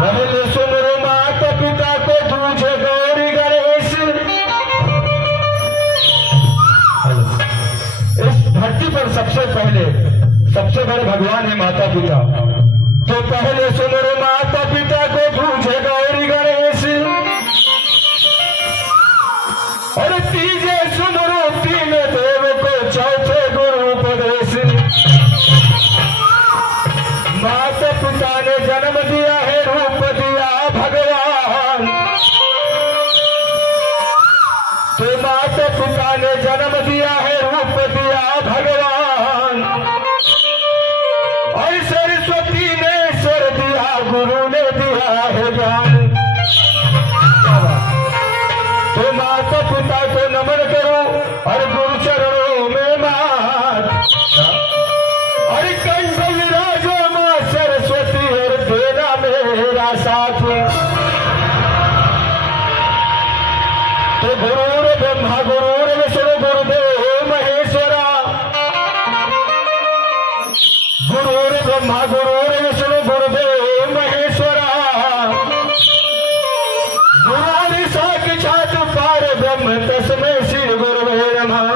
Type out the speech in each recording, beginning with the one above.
पहले सुन रो माता पिता को पूछे गौरी गणेश। इस धरती पर सबसे बड़े भगवान है माता पिता। तो पहले सुन रो माता पिता को पूछे गौरी गणेश, और तीजे सुन रो तीन देव को चौथे गुरु उपदेश। माता पिता ने जन्म दिया है, रूप दिया भगवान। तो माता पिता ने जन्म दिया है, रूप दिया भगवान। और सरस्वती ने स्वर दिया, गुरु ने दिया है ज्ञान। तो माता पिता को नमन करो और गुरु चरणों में मात। और कंठ विराजो मां सरस्वती, और देना मेरा साथ। तो गुरुर ब्रह्मा गुरुर विष्णु गुरुदेव महेश्वरा। गुरुर ब्रह्मा गुरुर विष्णु गुरुदेव महेश्वरा। गुरुर साक्षात् पार ब्रह्म, तस्मै श्री गुरुवे नमः।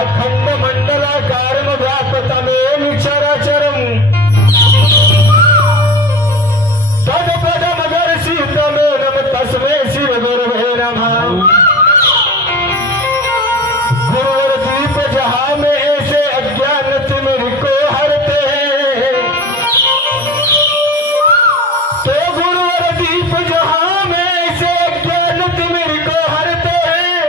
अखंड मंडलाकारं व्याप्तमेन चराचरम्, तत्पदं दर्शितमेनं तस्मै श्री गुरुवे नमः। गुरुवर दीप जहां में ऐसे अज्ञान तिमिर को हरते हैं। तो गुरुवर दीप जहां में ऐसे अज्ञान तिमिर को हरते हैं।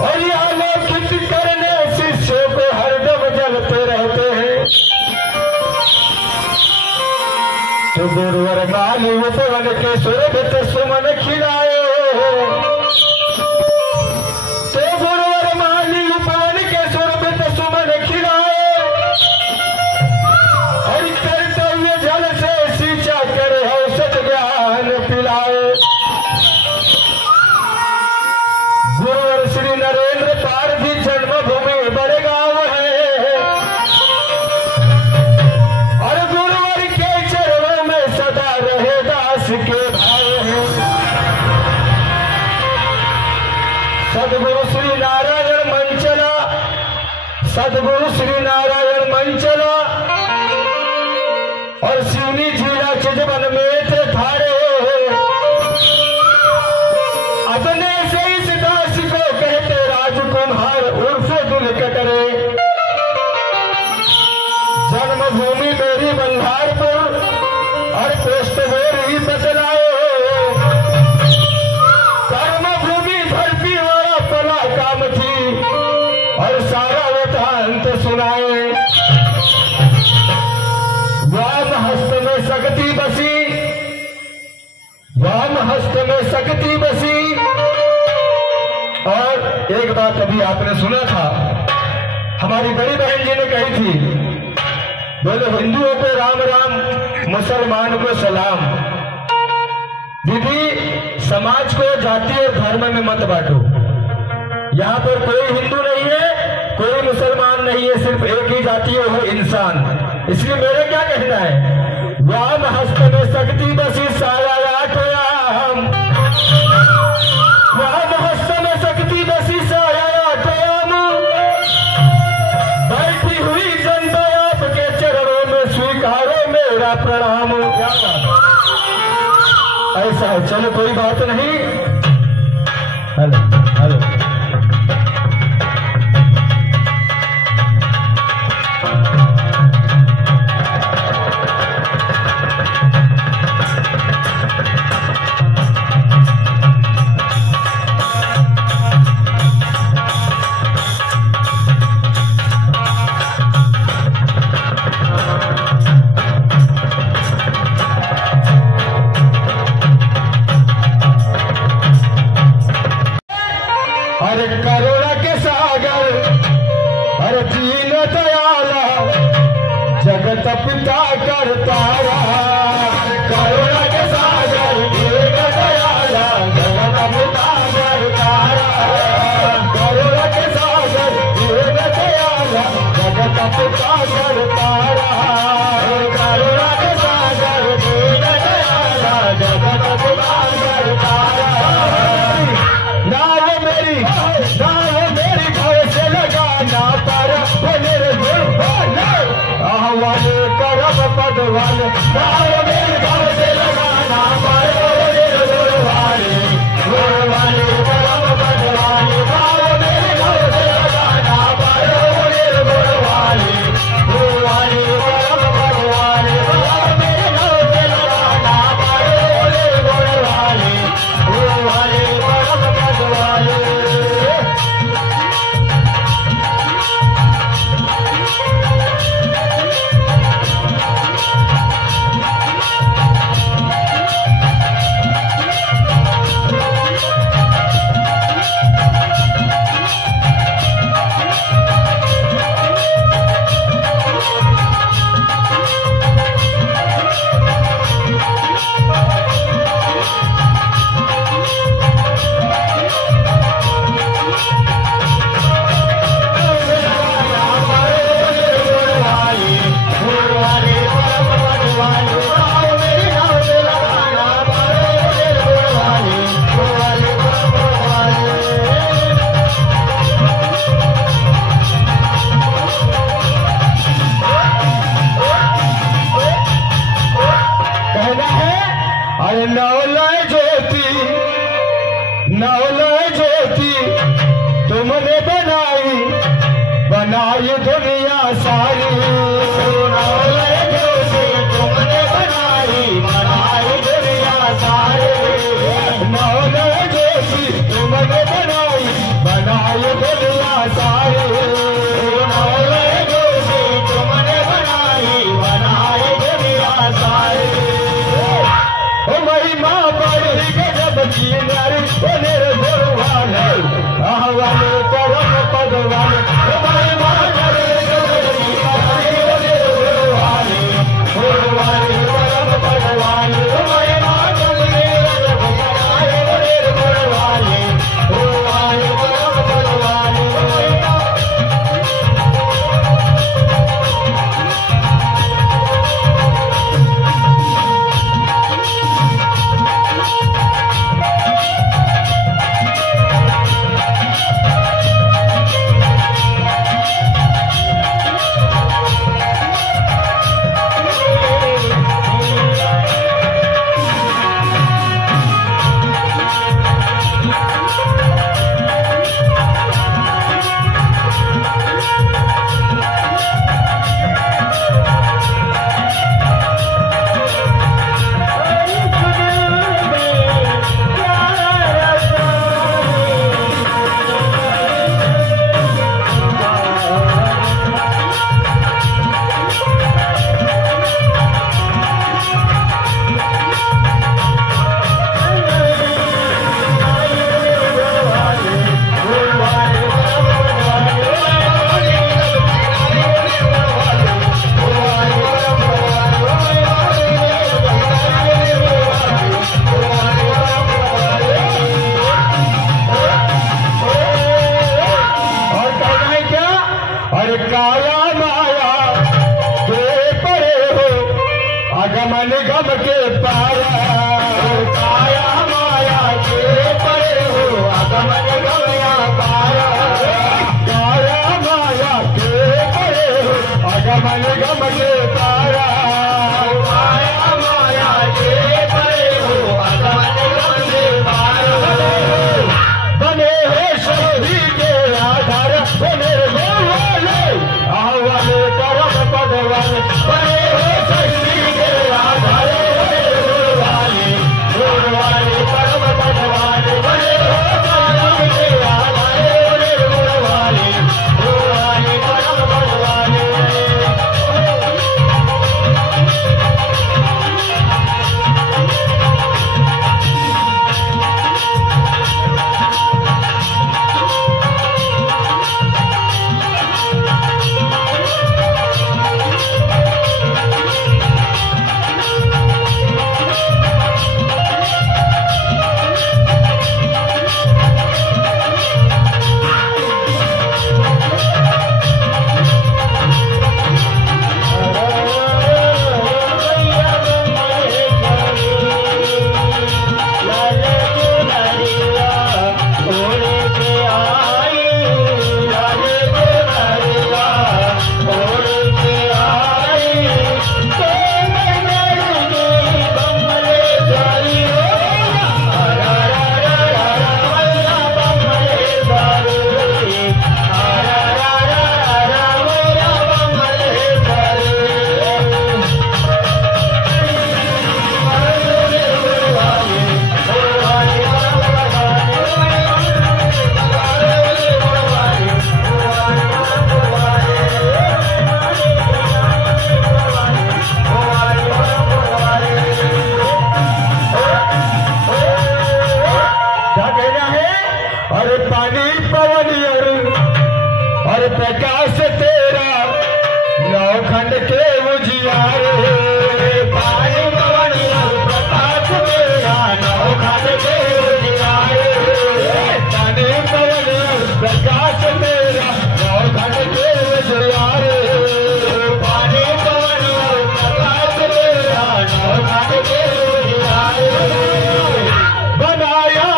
और यह आलोकित करने शिष्यों को हरदम जलते रहते हैं। तो गुरुवर माली उपवन के सुरभित सुमन खिलाए। तो गुरुवर माली उपवन के सुरभित सुमन खिलाए। और कर्तव्य जल से सींचा करे औषध ज्ञान पिलाए। गुरुवर श्री नरेंद्र पारधी जन्मभूमि बड़गांव है। और गुरुवर के चरणों में सदा रहे दास के भाव है। सदगुरु श्री नारायण मंचला, सदगुरु श्री नारायण मंचला। और सिवनी जिला चिजवन में थे थारे। अपने से इस दास को कहते राजकुमार उर्फ दिल कटरे। जन्मभूमि मेरी बल्हारपुर, और पोस्ट मेरी बदलाए। कर्मभूमि धरती वाला पला काम थी, और सारा वृतांत सुनाए। वाम हस्त में शक्ति बसी, वाम हस्त में शक्ति बसी। और एक बात अभी आपने सुना था, हमारी बड़ी बहन जी ने कही थी, बोले हिंदुओं को राम राम, मुसलमान को सलाम। दीदी, समाज को जाति और धर्म में मत बांटो। यहाँ पर कोई हिंदू नहीं है, कोई मुसलमान नहीं है, सिर्फ एक ही जाति हो, इंसान। इसलिए मेरा क्या कहना है, वाम हस्त में शक्ति बसी साया आठयाम। वाम हस्त में शक्ति बसी साया आठयाम। बैठी हुई जनता आपके चरणों में स्वीकारो मेरा प्रणाम। ऐसा है, चलो कोई बात नहीं। Hello hello. जगत पिता करतारा, करुणा के सागर दीन दयाला, जगत पिता करतारा, करुणा के सागर दीन दयाला, जगत पिता करतारा, करुणा के सागर दीन दयाला, जगत पिता करतारा। नाव मेरी घाव से लगाना पारा, मेरे आह्वान करम पदवान, नाव मेरी घाव से लगाना पारा, मेरे गुरुवाले गुरुवाले करम पदवान, नाव मेरी घाव से लगाना पारा, मेरे गुरुवाले गुरुवाले करम पदवान, नाव मेरी घाव से लगाना पारा, मेरे गुरुवाले गुरुवाले करम पदवान। नौलय ज्योति तुमने बनाई दुनिया सारी, नौलय ज्योति तुमने बनाई दुनिया सारी, नौलय ज्योति तुमने बनाई दुनिया सारी, नौलय ज्योति तुमने बनाई दुनिया सारी। ओ महिमा बड़ी गजब की नारी, मेरे गुरुवान आह्वान करम पदवान, महिमा बड़ी गजब की नारी, मेरे गुरुवान गुरुवान करम पदवान, महिमा बड़ी गजब की नारी, मेरे गुरुवान गुरुवान करम पदवान। काया माया के परे हो, आगमन गम के पारा, काया माया के परे हो, आगमन गम या पारा, काया माया के परे हो, आगमन गम के पारा, काया माया के परे हो, आगमन गम के पारा। बने हो शोधी के आधार, बने आह्वान करम पदवान, बने हो शक्ति के आधार, गुरुवाले गुरुवाले करम पदवान, बने हो करम के आधार, प्रकाश तेरा नौखंड के उजियारे, पानी पवन प्रकाश तेरा नौखंड के उजियारे, पानी पवन प्रकाश तेरा नौखंड के उजियारे, पानी पवन प्रकाश तेरा नौखंड के उजियारे, बनाया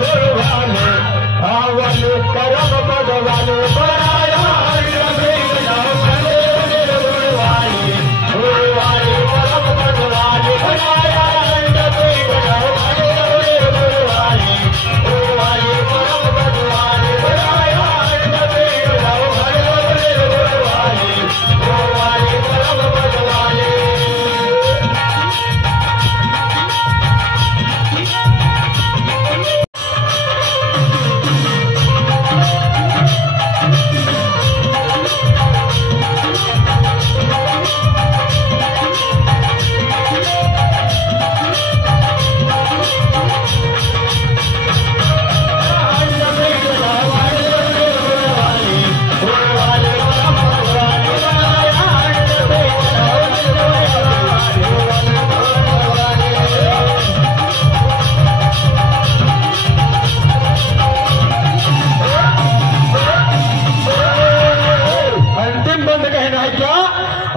गुरुवाले आवन करम भगवान बनाया गुरुवाले गुरुवाले करम भगवान बनाया गुरुवाले गुरुवाले करम भगवान बनाया गुरुवाले करम भगवान।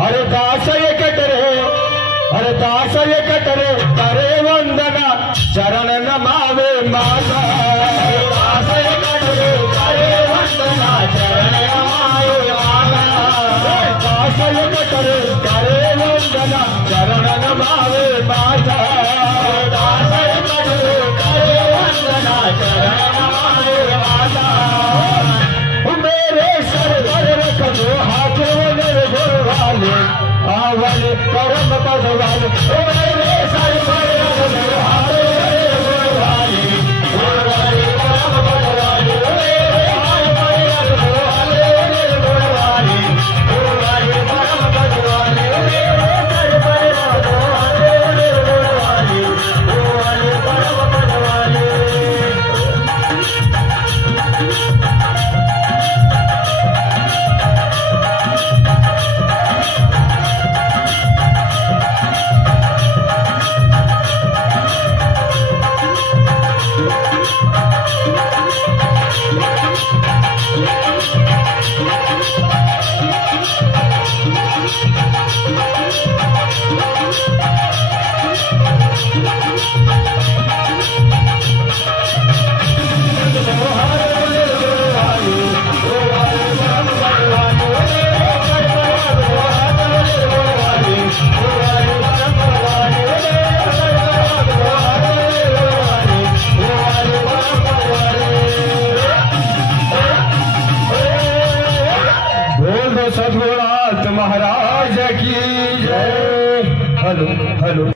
अरे दास ये कटरे, अरे दास ये कटरे करे वंदना चरण नमावे माता, दास ये कटरे करे वंदना चरण नमावे माता, दास ये कटरे करे वंदना चरण नमावे माता, दास ये कटरे करे वंदना चरण नमावे माता, मेरे सर पर रख दो हाथ मेरे गुरुवाले आवन करम भगवान, मेरे सर पर रख दो हाथ मेरे गुरुवाले गुरुवाले करम भगवान, मेरे हाथ पर रख दो हाथ मेरे गुरुवाले गुरुवाले करम भगवान, मेरे सर पर रख दो हाथ मेरे गुरुवाले गुरुवाले करम भगवान। सद्गुरुनाथ महाराज की जय। हेलो।